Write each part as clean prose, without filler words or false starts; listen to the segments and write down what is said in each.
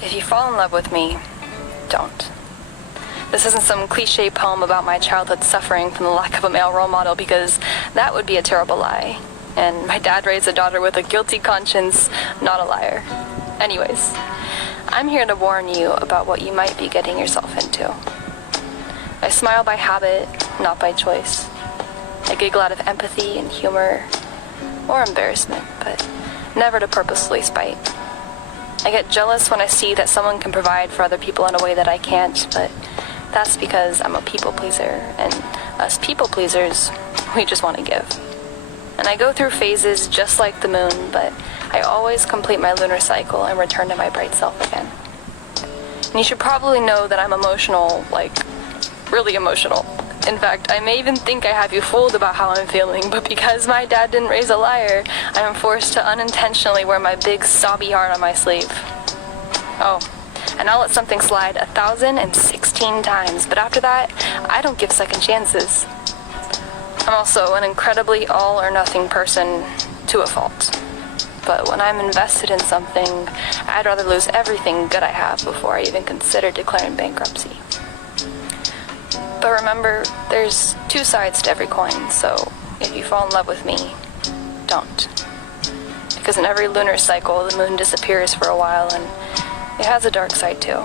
If you fall in love with me, don't. This isn't some cliche poem about my childhood suffering from the lack of a male role model, because that would be a terrible lie. And my dad raised a daughter with a guilty conscience, not a liar. Anyways, I'm here to warn you about what you might be getting yourself into. I smile by habit, not by choice. I giggle out of empathy and humor, or embarrassment, but never to purposefully spite. I get jealous when I see that someone can provide for other people in a way that I can't, but that's because I'm a people pleaser, and us people pleasers, we just want to give. And I go through phases just like the moon, but I always complete my lunar cycle and return to my bright self again. And you should probably know that I'm emotional, like, really emotional. In fact, I may even think I have you fooled about how I'm feeling, but because my dad didn't raise a liar, I am forced to unintentionally wear my big sobby heart on my sleeve. Oh, and I'll let something slide 1,016 times, but after that, I don't give second chances. I'm also an incredibly all-or-nothing person to a fault. But when I'm invested in something, I'd rather lose everything good I have before I even consider declaring bankruptcy. But remember, there's two sides to every coin, so if you fall in love with me, don't. Because in every lunar cycle, the moon disappears for a while, and it has a dark side too.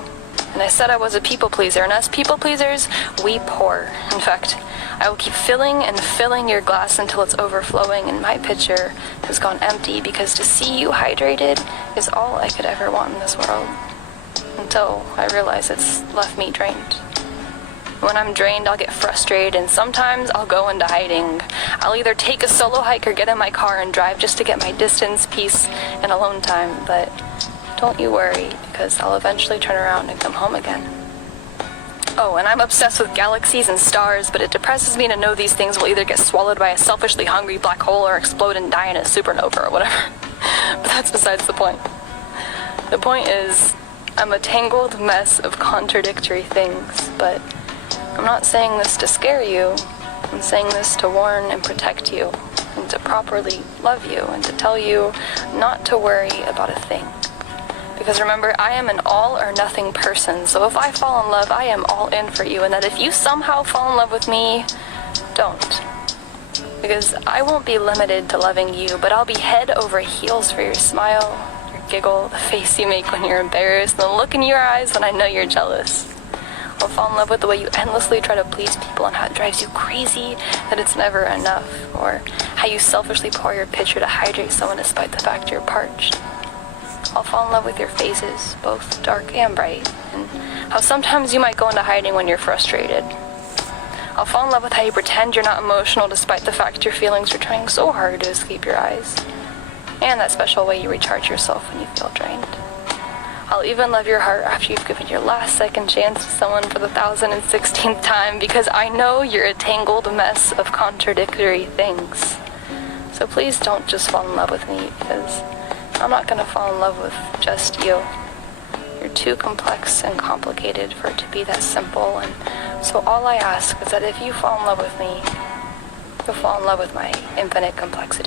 And I said I was a people pleaser, and us people pleasers, we pour. In fact, I will keep filling and filling your glass until it's overflowing and my pitcher has gone empty, because to see you hydrated is all I could ever want in this world. Until I realize it's left me drained. When I'm drained, I'll get frustrated, and sometimes I'll go into hiding. I'll either take a solo hike or get in my car and drive just to get my distance, peace, and alone time, but don't you worry, because I'll eventually turn around and come home again. Oh, and I'm obsessed with galaxies and stars, but it depresses me to know these things will either get swallowed by a selfishly hungry black hole or explode and die in a supernova or whatever. But that's besides the point. The point is, I'm a tangled mess of contradictory things, but I'm not saying this to scare you. I'm saying this to warn and protect you, and to properly love you, and to tell you not to worry about a thing. Because remember, I am an all-or-nothing person, so if I fall in love, I am all in for you, and that if you somehow fall in love with me, don't. Because I won't be limited to loving you, but I'll be head over heels for your smile, your giggle, the face you make when you're embarrassed, and the look in your eyes when I know you're jealous. I'll fall in love with the way you endlessly try to please people and how it drives you crazy that it's never enough, or how you selfishly pour your pitcher to hydrate someone despite the fact you're parched. I'll fall in love with your phases, both dark and bright, and how sometimes you might go into hiding when you're frustrated. I'll fall in love with how you pretend you're not emotional despite the fact your feelings are trying so hard to escape your eyes, and that special way you recharge yourself when you feel drained. I'll even love your heart after you've given your last second chance to someone for the 1,016th time, because I know you're a tangled mess of contradictory things. So please don't just fall in love with me, because I'm not going to fall in love with just you. You're too complex and complicated for it to be that simple, and so all I ask is that if you fall in love with me, you'll fall in love with my infinite complexity.